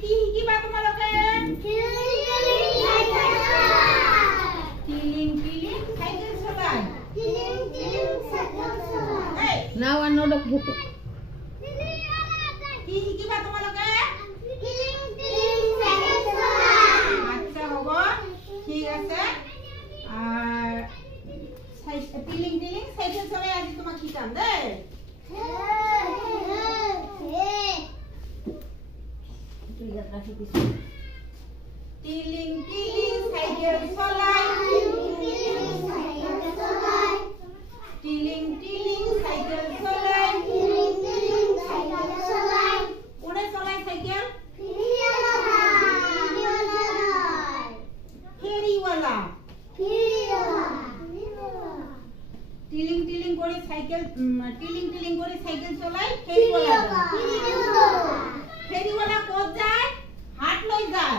কি শিকিবা তোমালোকে টিলিং টিলিং সাইকেল চলাই Now I know the book. কি শিকিবা তোমালোকে আচ্ছা হ'ব ঠিক আছে আর টিলিং টিলিং সাইকেল চলাই আজি তোমাক শিকাম দেই টিলিং টিলিং সাইকেল চলাই টিলিং টিলিং সাইকেল চলাই কোনে চলাই সাইকেল ফেরিওয়ালা টিলিং টিলিং করে সাইকেল টিলিং টিলিং করে সাইকেল চলাই ফেরিওয়ালা ফেরিওয়ালা কোত যায় হাট লই যায়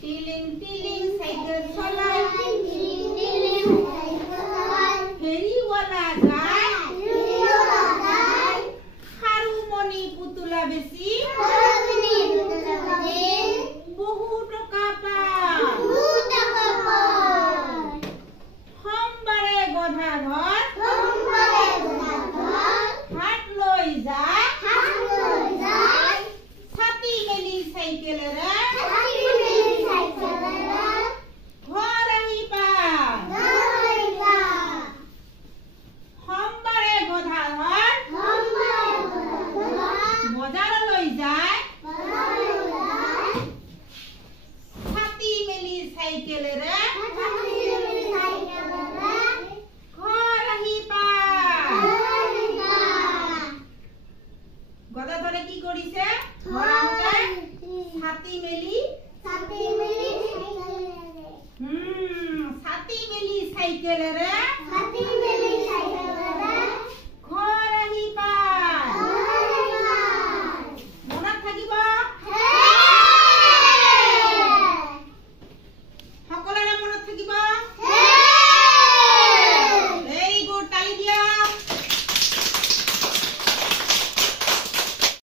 টিলিং টিলিং সাইকেল চলাই ফেরিওয়ালা যায় খারুমণি পুতুলা বেশি বহু টকা পায় সোমবাৰে গধা ঘৰ হাট লৈ যায় ছাতি মেলি চাইকেলেৰে ঘৰ আহি পায় সোমবাৰে গধা ঘৰ বজাৰলৈ যায় ছাতি মেলি চাইকেলেৰে ঘৰ আহি পায় গদাধৰে কি কৰিছে ঘৰ আহোঁতে ছাতি মেলি ছাতি মেলি চাইকেলেৰে